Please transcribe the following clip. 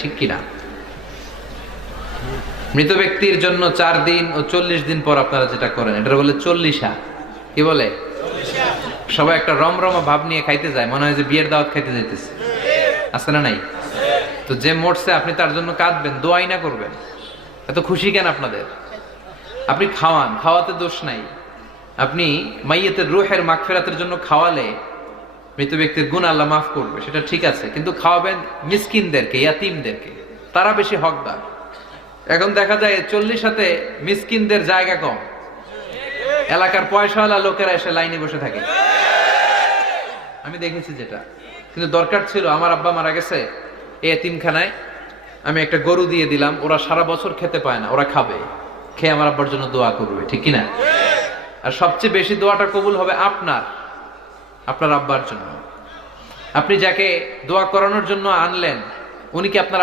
ঠিক কিনা? মৃত ব্যক্তির জন্য 4 দিন ও 40 দিন পর আপনারা যেটা করেন এটা বলে চল্লিশা। কি বলে? সবাই একটা রমরমা ভাব নিয়ে খাইতে যায়, মনে হয় যে বিয়ের দাওয়াত খাইতে যাইতেছে। আছে না নাই? তো যে মরছে আপনি তার জন্য কাঁদবেন, দোয়াই না করবেন, এত খুশি কেন আপনাদের? আপনি খাওয়ান, খাওয়াতে দোষ নাই। আপনি মাইয়াতের রূহের মাগফিরাতের জন্য খাওয়ালে মৃত ব্যক্তির গুনাহ আল্লাহ মাফ করবে, সেটা ঠিক আছে, কিন্তু খাওয়াবেন মিসকিনদেরকে, ইয়াতিমদেরকে, তারা বেশি হকদার। এখন দেখা যায় 40 মিসকিনদের জায়গা কম, এলাকার পয়সাওয়ালা লোকেরা এসে লাইনে বসে থাকে। আমি দেখেছি যেটা, কিন্তু দরকার ছিল আমার আব্বা মারা গেছে, এই এতিমখানায় আমি একটা গরু দিয়ে দিলাম, ওরা সারা বছর খেতে পায় না, ওরা খাবে, খেয়ে আমার আব্বার জন্য দোয়া করবে, ঠিক কিনা? আর সবচেয়ে বেশি দোয়াটা কবুল হবে আপনার আব্বার জন্য। আপনি যাকে দোয়া করানোর জন্য আনলেন, উনি কি আপনার